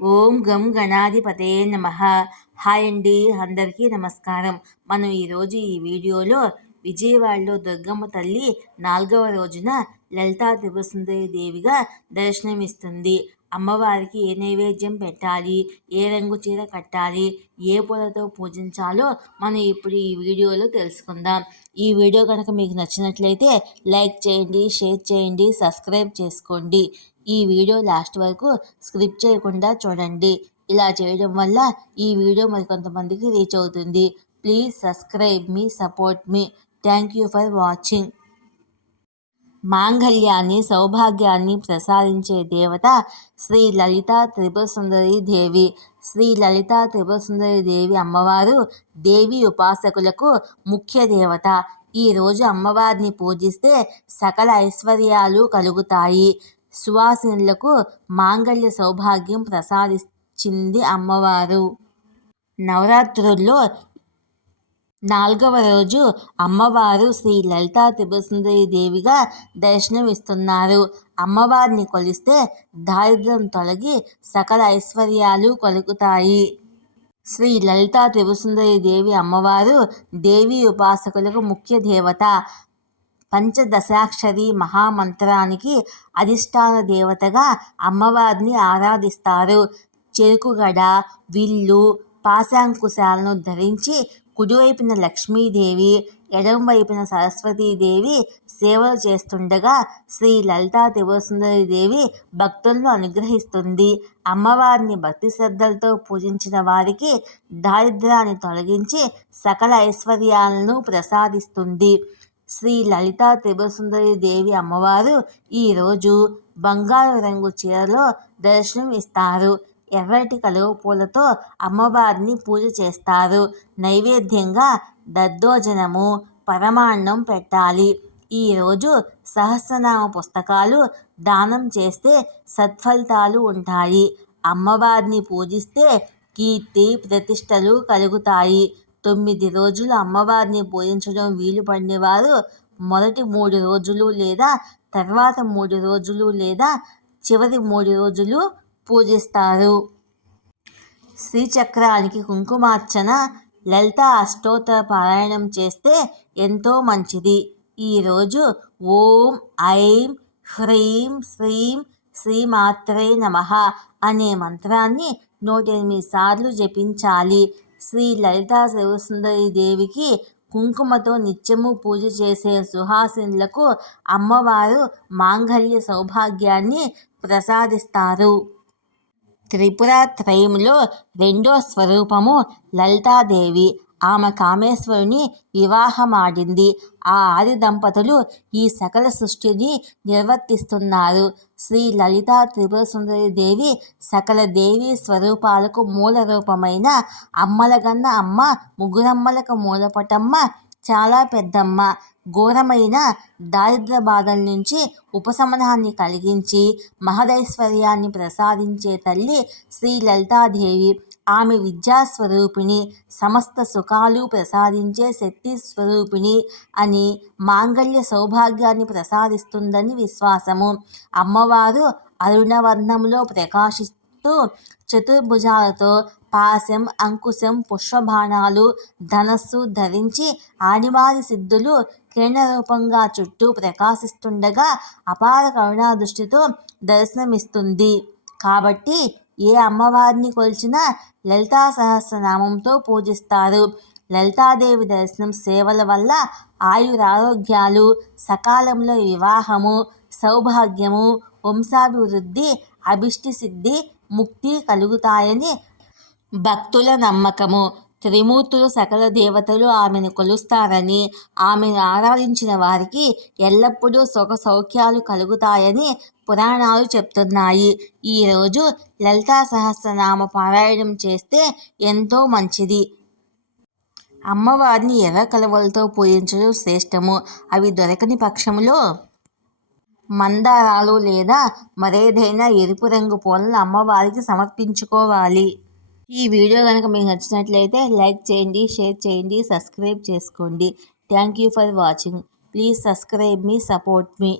ఓం గం గణాధిపతే నమః. హాయ్ అండి, అందరికీ నమస్కారం. మనం ఈరోజు ఈ వీడియోలో విజయవాడలో దుర్గమ్మ తల్లి 4వ రోజున లలితా త్రిపురసుందరి దేవిగా దర్శనమిస్తుంది. అమ్మవారికి ఏ నైవేద్యం పెట్టాలి, ఏ రంగు చీర కట్టాలి, ఏ పూలతో పూజించాలో మనం ఇప్పుడు ఈ వీడియోలో తెలుసుకుందాం. ఈ వీడియో కనుక మీకు నచ్చినట్లయితే లైక్ చేయండి, షేర్ చేయండి, సబ్స్క్రైబ్ చేసుకోండి. ఈ వీడియో లాస్ట్ వరకు స్క్రిప్ట్ చేయకుండా చూడండి. ఇలా చేయడం వల్ల ఈ వీడియో మరికొంతమందికి రీచ్ అవుతుంది. ప్లీజ్ సబ్స్క్రైబ్ మీ, సపోర్ట్ మీ. Thank you for watching. మాంగళ్యాన్ని, సౌభాగ్యాన్ని ప్రసాదించే దేవత శ్రీ లలితా త్రిపురసుందరి దేవి. శ్రీ లలితా త్రిపురసుందరి దేవి అమ్మవారు దేవి ఉపాసకులకు ముఖ్య దేవత. ఈరోజు అమ్మవారిని పూజిస్తే సకల ఐశ్వర్యాలు కలుగుతాయి. సువాసినులకు మాంగళ్య సౌభాగ్యం ప్రసాదించింది అమ్మవారు. నవరాత్రుల్లో 4వ రోజు అమ్మవారు శ్రీ లలితా త్రిపురసుందరి దేవిగా దర్శనమిస్తున్నారు. అమ్మవారిని కొలిస్తే దారిద్ర్యం తొలగి సకల ఐశ్వర్యాలు కలుగుతాయి. శ్రీ లలితా త్రిపురసుందరి దేవి అమ్మవారు దేవి ఉపాసకులకు ముఖ్య దేవత. పంచదశాక్షరి మహామంత్రానికి అధిష్టాన దేవతగా అమ్మవారిని ఆరాధిస్తారు. చెరుకుగడ, విల్లు, పాశాంకుశాలను ధరించి కుడివైపున లక్ష్మీదేవి, ఎడమవైపున సరస్వతీదేవి సేవలు చేస్తుండగా శ్రీ లలితా త్రిపురసుందరి దేవి భక్తులను అనుగ్రహిస్తుంది. అమ్మవారిని భక్తి శ్రద్ధలతో పూజించిన వారికి దారిద్ర్యాన్ని తొలగించి సకల ఐశ్వర్యాలను ప్రసాదిస్తుంది. శ్రీ లలితా త్రిపురసుందరి దేవి అమ్మవారు ఈరోజు బంగారు రంగు చీరలో దర్శనం ఇస్తారు. ఎర్రటి కలువ పూలతో అమ్మవారిని పూజ చేస్తారు. నైవేద్యంగా దద్దోజనము, పరమాన్నం పెట్టాలి. ఈరోజు సహస్రనామ పుస్తకాలు దానం చేస్తే సత్ఫలితాలు ఉంటాయి. అమ్మవారిని పూజిస్తే కీర్తి ప్రతిష్టలు కలుగుతాయి. 9 రోజులు అమ్మవారిని పూజించడం వీలు పడిన వారు మొదటి 3 రోజులు లేదా తర్వాత 3 రోజులు లేదా చివరి 3 రోజులు పూజిస్తారు. శ్రీచక్రానికి కుంకుమార్చన, లలితా అష్టోత్తర పారాయణం చేస్తే ఎంతో మంచిది. ఈరోజు ఓం ఐం హ్రీం శ్రీం శ్రీమాత్రే నమః అనే మంత్రాన్ని 108 సార్లు జపించాలి. శ్రీ లలితా త్రిపురసుందరి దేవికి కుంకుమతో నిత్యము పూజ చేసే సుహాసినులకు అమ్మవారు మాంగళ్య సౌభాగ్యాన్ని ప్రసాదిస్తారు. త్రిపురత్రయంలో 2వ స్వరూపము లలితాదేవి. ఆమె కామేశ్వరుని వివాహమాడింది. ఆ ఆది దంపతులు ఈ సకల సృష్టిని నిర్వర్తిస్తున్నారు. శ్రీ లలితా త్రిపురసుందరి దేవి సకల దేవీ స్వరూపాలకు మూల రూపమైన అమ్మలగన్న అమ్మ, ముగ్గురమ్మలకు మూలపటమ్మ, చాలా పెద్దమ్మ. ఘోరమైన దారిద్ర్య బాధల నుంచి ఉపశమనాన్ని కలిగించి మహదైశ్వర్యాన్ని ప్రసాదించే తల్లి శ్రీ లలితాదేవి. ఆమె విద్యాస్వరూపిణి, సమస్త సుఖాలు ప్రసాదించే శక్తి స్వరూపిణి అని, మాంగళ్య సౌభాగ్యాన్ని ప్రసాదిస్తుందని విశ్వాసము. అమ్మవారు అరుణవర్ణంలో ప్రకాశిస్తూ చతుర్భుజాలతో పాశం, అంకుశం, పుష్పబాణాలు, ధనస్సు ధరించి ఆదివారి సిద్ధులు కిరణరూపంగా చుట్టూ ప్రకాశిస్తుండగా అపార కరుణా దృష్టితో దర్శనమిస్తుంది. కాబట్టి ఏ అమ్మవారిని కొలిచినా లలితా సహస్రనామంతో పూజిస్తారు. లలితాదేవి దర్శనం, సేవల వల్ల ఆయురారోగ్యాలు, సకాలంలో వివాహము, సౌభాగ్యము, వంశాభివృద్ధి, అభిష్టి సిద్ధి, ముక్తి కలుగుతాయని భక్తుల నమ్మకము. త్రిమూర్తులు, సకల దేవతలు ఆమెను కొలుస్తారని, ఆమెను ఆరాధించిన వారికి ఎల్లప్పుడూ సుఖ సౌఖ్యాలు కలుగుతాయని పురాణాలు చెప్తున్నాయి. ఈరోజు లలితా సహస్రనామ పారాయణం చేస్తే ఎంతో మంచిది. అమ్మవారిని ఎర్ర కలువలతో పూజించడం శ్రేష్టము. అవి దొరకని పక్షంలో మందారాలు లేదా మరేదైనా ఎరుపు రంగు పూలను అమ్మవారికి సమర్పించుకోవాలి. ఈ వీడియో కనుక మీకు నచ్చినట్లయితే లైక్ చేయండి, షేర్ చేయండి, సబ్స్క్రైబ్ చేసుకోండి. Thank you for watching. Please subscribe మీ, సపోర్ట్ మీ.